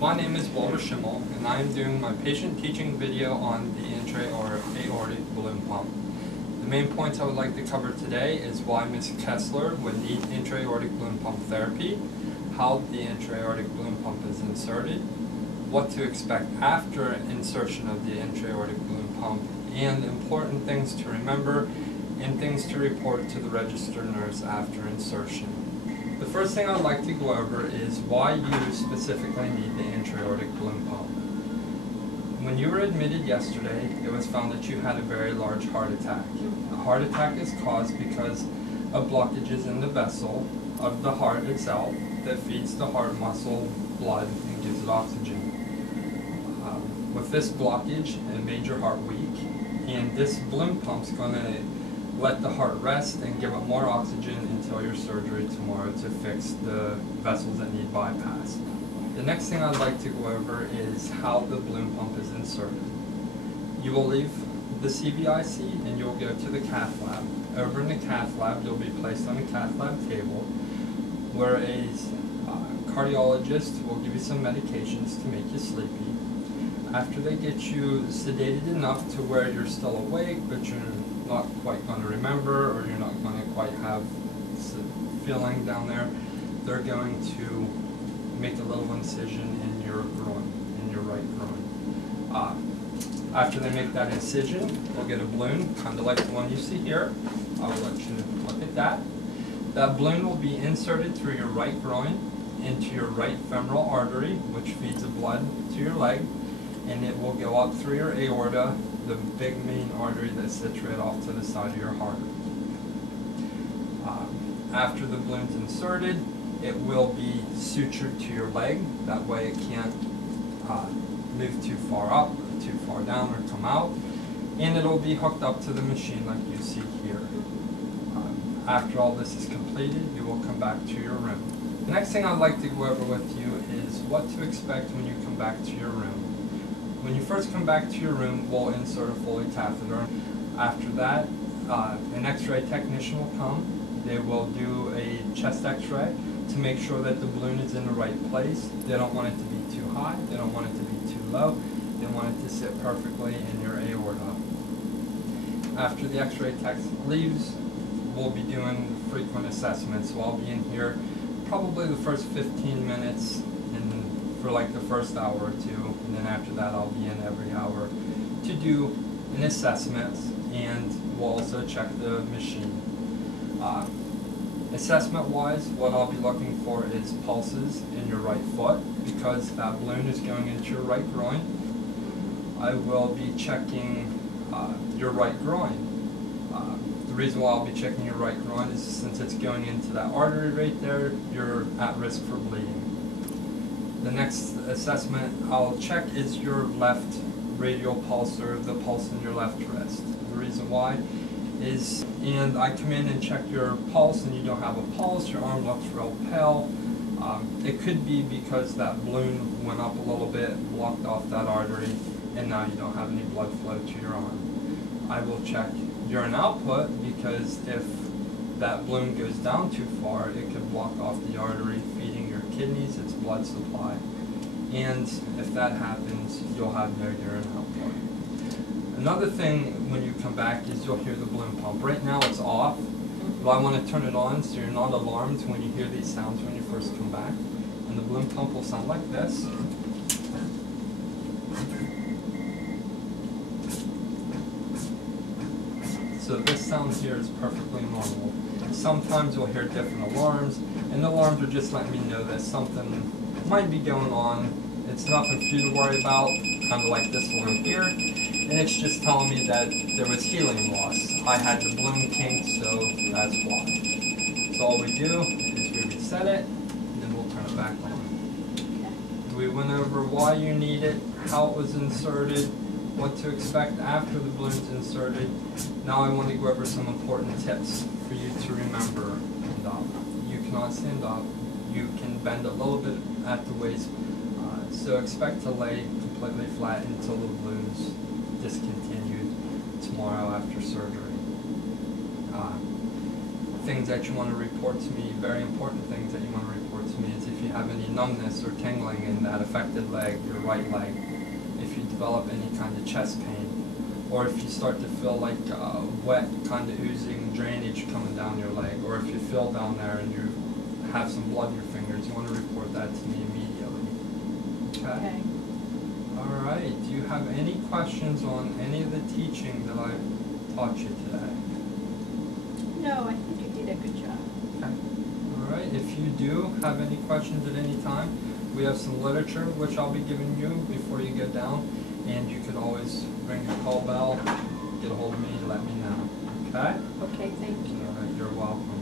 My name is Walter Schimmel, and I am doing my patient teaching video on the intra-aortic balloon pump. The main points I would like to cover today is why Ms. Kessler would need intra-aortic balloon pump therapy, how the intra-aortic balloon pump is inserted, what to expect after insertion of the intra-aortic balloon pump, and important things to remember and things to report to the registered nurse after insertion. The first thing I'd like to go over is why you specifically need the intra-aortic balloon pump. When you were admitted yesterday, it was found that you had a very large heart attack. A heart attack is caused because of blockages in the vessel of the heart itself that feeds the heart muscle blood and gives it oxygen. With this blockage, it made your heart weak, and this balloon pump's going to let the heart rest and give it more oxygen until your surgery tomorrow to fix the vessels that need bypass. The next thing I'd like to go over is how the balloon pump is inserted. You will leave the CVIC and you'll go to the cath lab. Over in the cath lab, you'll be placed on a cath lab table where a cardiologist will give you some medications to make you sleepy. After they get you sedated enough to where you're still awake, but you're not quite going to remember, or you're not going to quite have feeling down there, they're going to make a little incision in your groin, in your right groin. After they make that incision, we'll get a balloon, kind of like the one you see here. I will let you look at that. That balloon will be inserted through your right groin into your right femoral artery, which feeds the blood to your leg, and it will go up through your aorta, the big main artery that sits right off to the side of your heart. After the balloon's inserted, it will be sutured to your leg. That way it can't move too far up, or too far down, or come out. And it'll be hooked up to the machine like you see here. After all this is completed, you will come back to your room. The next thing I'd like to go over with you is what to expect when you come back to your room. When you first come back to your room, we'll insert a Foley catheter. After that, an x-ray technician will come. They will do a chest x-ray to make sure that the balloon is in the right place. They don't want it to be too high. They don't want it to be too low. They want it to sit perfectly in your aorta. After the x-ray tech leaves, we'll be doing frequent assessments. So I'll be in here probably the first 15 minutes for like the first hour or two, and then after that I'll be in every hour to do an assessment, and we'll also check the machine. Assessment-wise, what I'll be looking for is pulses in your right foot, because that balloon is going into your right groin. I will be checking your right groin. The reason why I'll be checking your right groin is since it's going into that artery right there, you're at risk for bleeding. The next assessment I'll check is your left radial pulse, or the pulse in your left wrist. The reason why is, and I come in and check your pulse and you don't have a pulse, your arm looks real pale. It could be because that balloon went up a little bit, blocked off that artery, and now you don't have any blood flow to your arm. I will check urine output, because if that balloon goes down too far, it could block off the artery feeding your kidneys its blood supply. And if that happens, you'll have no urine output. Another thing when you come back is you'll hear the balloon pump. Right now it's off, but I want to turn it on so you're not alarmed when you hear these sounds when you first come back. And the balloon pump will sound like this. So this sound here is perfectly normal. Sometimes you'll hear different alarms, and the alarms are just letting me know that something might be going on. It's nothing for you to worry about, kind of like this one here, and it's just telling me that there was helium loss. I had the balloon kinked, so that's why. So all we do is we reset it, and then we'll turn it back on. We went over why you need it, how it was inserted, what to expect after the balloon's inserted. Now I want to go over some important tips for you to remember. You cannot stand up. You can bend a little bit at the waist, so expect to lay completely flat until the balloon's discontinued tomorrow after surgery. Things that you want to report to me, very important things that you want to report to me is if you have any numbness or tingling in that affected leg, your right leg, if you develop any kind of chest pain, or if you start to feel like wet, kind of oozing drainage coming down your leg, or if you feel down there and you have some blood in your fingers, you want to report that to me immediately. Okay. All right. Do you have any questions on any of the teaching that I taught you today? No, I think you did a good job. Okay. All right. If you do have any questions at any time, we have some literature which I'll be giving you before you get down, and you could always ring the call bell, get a hold of me, and let me know. Okay? Okay, thank you. All right. You're welcome.